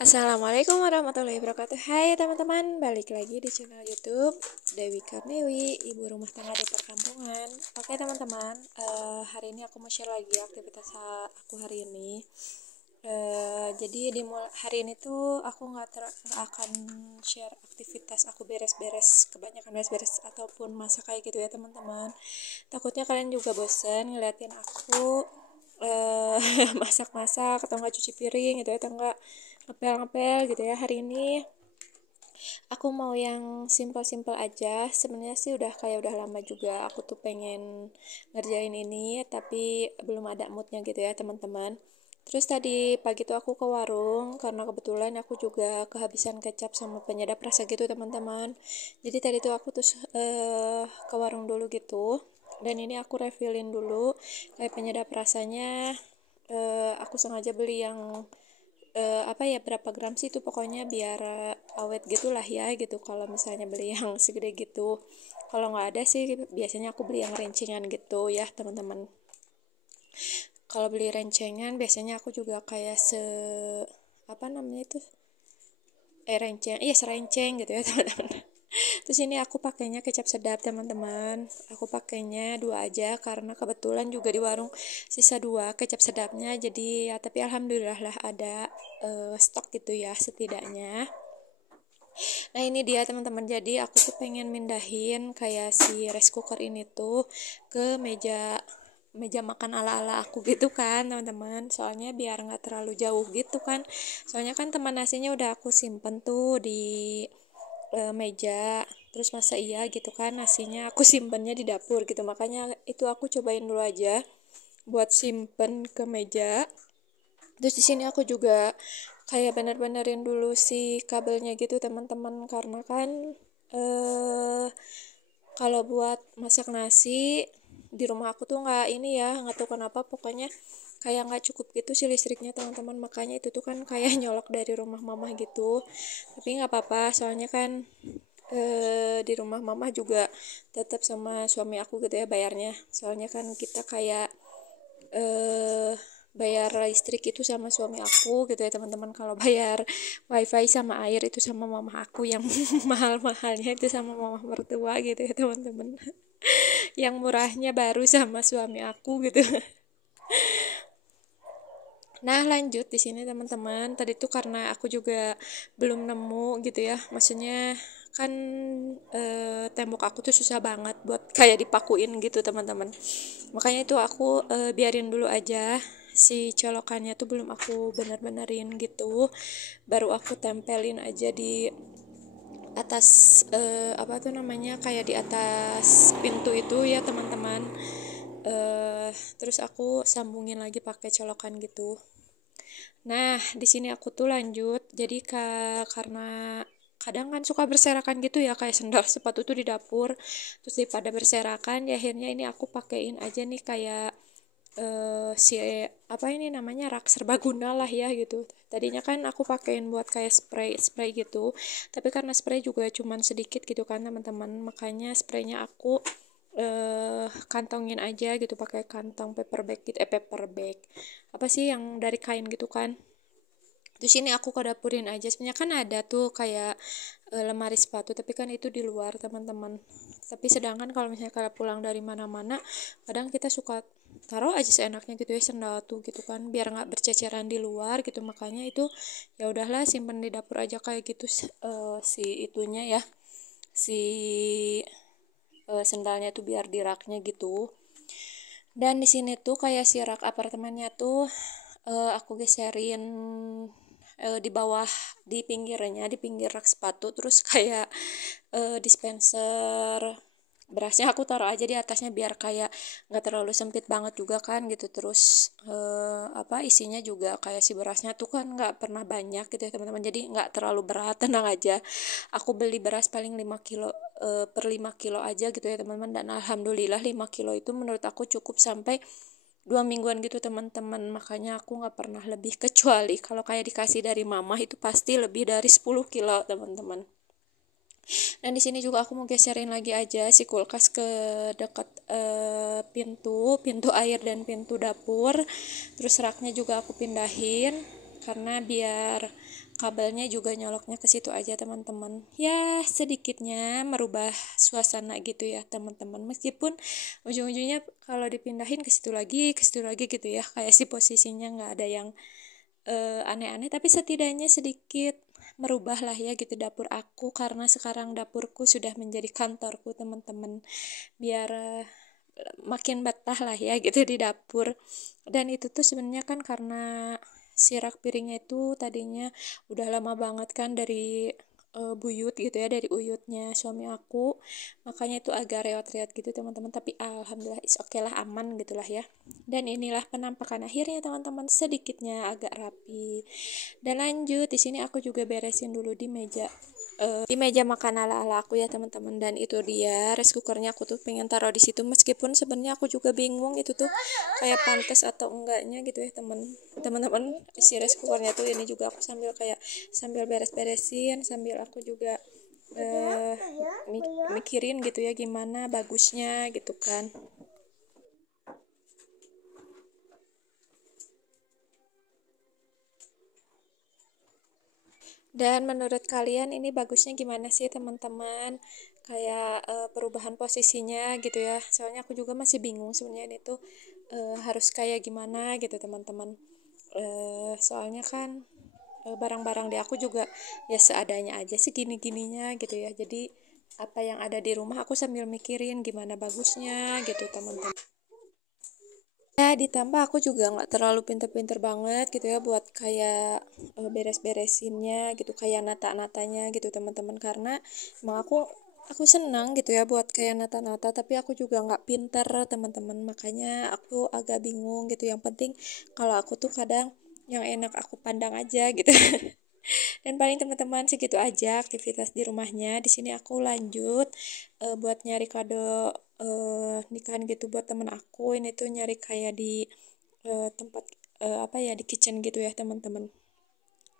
Assalamualaikum warahmatullahi wabarakatuh. Hai teman-teman, balik lagi di channel YouTube Dewi Karnewi, ibu rumah tangga di perkampungan. Oke teman-teman, hari ini aku mau share lagi aktivitas aku hari ini. Jadi hari ini tuh aku nggak akan share aktivitas aku beres-beres, kebanyakan beres-beres ataupun masak kayak gitu ya teman-teman. Takutnya kalian juga bosen ngeliatin aku masak-masak atau nggak cuci piring gitu ya, atau nggak ngepel-ngepel gitu ya. Hari ini aku mau yang simple-simple aja. Sebenarnya sih udah lama juga aku tuh pengen ngerjain ini, tapi belum ada moodnya gitu ya teman-teman. Terus tadi pagi tuh aku ke warung karena kebetulan aku juga kehabisan kecap sama penyedap rasa gitu teman-teman. Jadi tadi tuh aku tuh ke warung dulu gitu. Dan ini aku refillin dulu kayak penyedap rasanya. Aku sengaja beli yang berapa gram sih itu, pokoknya biar awet gitulah ya gitu. Kalau misalnya beli yang segede gitu, kalau nggak ada sih biasanya aku beli yang rencengan gitu ya teman-teman. Kalau beli rencengan biasanya aku juga kayak apa namanya itu serenceng gitu ya teman-teman. Terus ini aku pakainya kecap sedap teman-teman. Aku pakainya 2 aja karena kebetulan juga di warung sisa 2 kecap sedapnya. Jadi ya, tapi alhamdulillah lah ada stok gitu ya setidaknya. Nah ini dia teman-teman, jadi aku tuh pengen mindahin kayak si rice cooker ini tuh ke meja makan ala-ala aku gitu kan teman-teman. Soalnya biar nggak terlalu jauh gitu kan. Soalnya kan teman nasinya udah aku simpen tuh di meja. Terus masa iya gitu kan nasinya aku simpennya di dapur gitu. Makanya itu aku cobain dulu aja buat simpen ke meja. Terus di sini aku juga kayak bener-benerin dulu si kabelnya gitu teman-teman, karena kan kalau buat masak nasi di rumah aku tuh nggak tahu kenapa, pokoknya kayak nggak cukup gitu si listriknya teman-teman. Makanya itu tuh kan kayak nyolok dari rumah mama gitu, tapi nggak apa-apa soalnya kan di rumah mama juga tetap sama suami aku gitu ya bayarnya. Soalnya kan kita kayak bayar listrik itu sama suami aku gitu ya teman-teman. Kalau bayar wifi sama air itu sama mama aku, yang mahal-mahalnya itu sama mama mertua gitu ya teman-teman. Yang murahnya baru sama suami aku gitu. Nah lanjut di sini teman-teman, tadi tuh karena aku juga belum nemu gitu ya, maksudnya kan tembok aku tuh susah banget buat kayak dipakuin gitu teman-teman. Makanya itu aku biarin dulu aja si colokannya tuh, belum aku bener-benerin gitu, baru aku tempelin aja di atas apa tuh namanya, kayak di atas pintu itu ya teman-teman. Terus aku sambungin lagi pakai colokan gitu. Nah, di sini aku tuh lanjut. Jadi karena kadang kan suka berserakan gitu ya, kayak sendal sepatu tuh di dapur. Terus daripada berserakan, ya akhirnya ini aku pakein aja nih kayak si apa ini namanya, rak serbaguna lah ya gitu. Tadinya kan aku pakein buat kayak spray gitu. Tapi karena spray juga cuman sedikit gitu kan teman-teman, makanya spraynya aku kantongin aja gitu, pakai kantong paper bag gitu, paper bag apa sih yang dari kain gitu kan. Terus ini aku ke dapurin aja, sebenarnya kan ada tuh kayak lemari sepatu, tapi kan itu di luar teman-teman. Tapi sedangkan kalau misalnya kalian pulang dari mana-mana, kadang kita suka taruh aja seenaknya gitu ya sendal tuh gitu kan, biar nggak berceceran di luar gitu. Makanya itu ya udahlah simpen di dapur aja kayak gitu, si itunya ya, si sendalnya tuh biar di raknya gitu. Dan di sini tuh kayak si rak apartemennya tuh aku geserin di bawah, di pinggirnya, di pinggir rak sepatu. Terus kayak dispenser berasnya aku taruh aja di atasnya biar kayak nggak terlalu sempit banget juga kan gitu. Terus isinya juga kayak si berasnya tuh kan nggak pernah banyak gitu ya teman-teman, jadi nggak terlalu berat, tenang aja. Aku beli beras paling 5 kilo per 5 kilo aja gitu ya teman-teman, dan alhamdulillah 5 kilo itu menurut aku cukup sampai 2 mingguan gitu teman-teman. Makanya aku nggak pernah lebih, kecuali kalau kayak dikasih dari mama itu pasti lebih dari 10 kilo teman-teman. Dan di sini juga aku mau geserin lagi aja si kulkas ke dekat pintu air dan pintu dapur. Terus raknya juga aku pindahin karena biar kabelnya juga nyoloknya ke situ aja teman-teman. Ya sedikitnya merubah suasana gitu ya teman-teman, meskipun ujung-ujungnya kalau dipindahin ke situ lagi gitu ya, kayak si posisinya nggak ada yang aneh-aneh, tapi setidaknya sedikit merubah lah ya gitu dapur aku, karena sekarang dapurku sudah menjadi kantorku teman-teman, biar makin betah lah ya gitu di dapur. Dan itu tuh sebenarnya kan karena si rak piringnya itu tadinya udah lama banget kan dari buyut gitu ya, dari uyutnya suami aku, makanya itu agak reot-reot gitu teman-teman, tapi alhamdulillah is oke lah, aman gitulah ya. Dan inilah penampakan akhirnya teman-teman, sedikitnya agak rapi. Dan lanjut di sini aku juga beresin dulu di meja makan ala-ala aku ya teman-teman. Dan itu dia rice cookernya, aku tuh pengen taruh di situ, meskipun sebenarnya aku juga bingung itu tuh kayak pantas atau enggaknya gitu ya teman-teman. Si rice cookernya tuh ini juga aku sambil beres-beresin, sambil aku juga mikirin gitu ya gimana bagusnya gitu kan. Dan menurut kalian ini bagusnya gimana sih teman-teman? Kayak perubahan posisinya gitu ya. Soalnya aku juga masih bingung sebenarnya ini tuh harus kayak gimana gitu teman-teman. Soalnya kan barang-barang di aku juga ya seadanya aja sih, gini-gininya gitu ya. Jadi apa yang ada di rumah aku sambil mikirin gimana bagusnya gitu teman-teman. Ya, ditambah aku juga nggak terlalu pinter-pinter banget gitu ya buat kayak beres-beresinnya gitu, kayak nata-natanya gitu teman-teman, karena emang aku senang gitu ya buat kayak nata-nata, tapi aku juga nggak pinter teman-teman, makanya aku agak bingung gitu. Yang penting kalau aku tuh kadang yang enak aku pandang aja gitu. Dan paling teman-teman segitu aja aktivitas di rumahnya. Di sini aku lanjut buat nyari kado nikahan gitu buat temen aku. Ini tuh nyari kayak di tempat apa ya, di kitchen gitu ya teman-teman,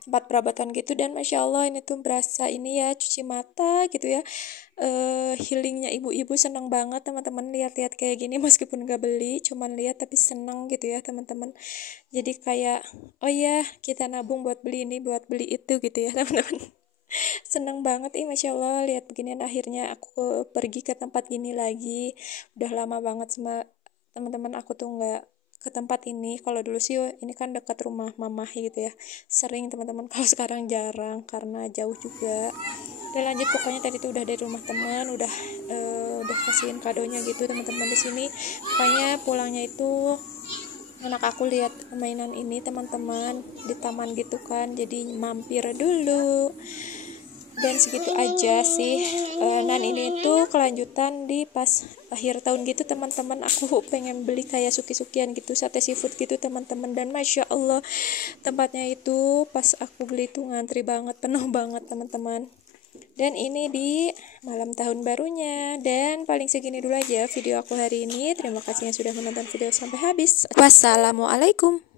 tempat perabotan gitu. Dan masya Allah ini tuh berasa ini ya cuci mata gitu ya, healingnya ibu-ibu, seneng banget teman-teman lihat-lihat kayak gini, meskipun gak beli cuman lihat tapi seneng gitu ya teman-teman. Jadi kayak oh ya kita nabung buat beli ini buat beli itu gitu ya teman-teman. Seneng banget masya Allah lihat beginian, akhirnya aku pergi ke tempat gini lagi. Udah lama banget sama teman-teman aku tuh nggak ke tempat ini. Kalau dulu sih ini kan dekat rumah mamah gitu ya, sering teman-teman. Kalau sekarang jarang karena jauh juga. Dan lanjut pokoknya tadi tuh udah dari rumah teman, udah kasihin kadonya gitu teman-teman. Di sini pokoknya pulangnya itu anak aku lihat mainan ini teman-teman di taman gitu kan, jadi mampir dulu. Dan segitu aja sih. Dan ini tuh kelanjutan di pas akhir tahun gitu teman-teman, aku pengen beli kayak suki-sukian gitu, sate seafood gitu teman-teman. Dan masya Allah tempatnya itu pas aku beli tuh ngantri banget, penuh banget teman-teman. Dan ini di malam tahun barunya. Dan paling segini dulu aja video aku hari ini. Terima kasih yang sudah menonton video sampai habis. Wassalamualaikum.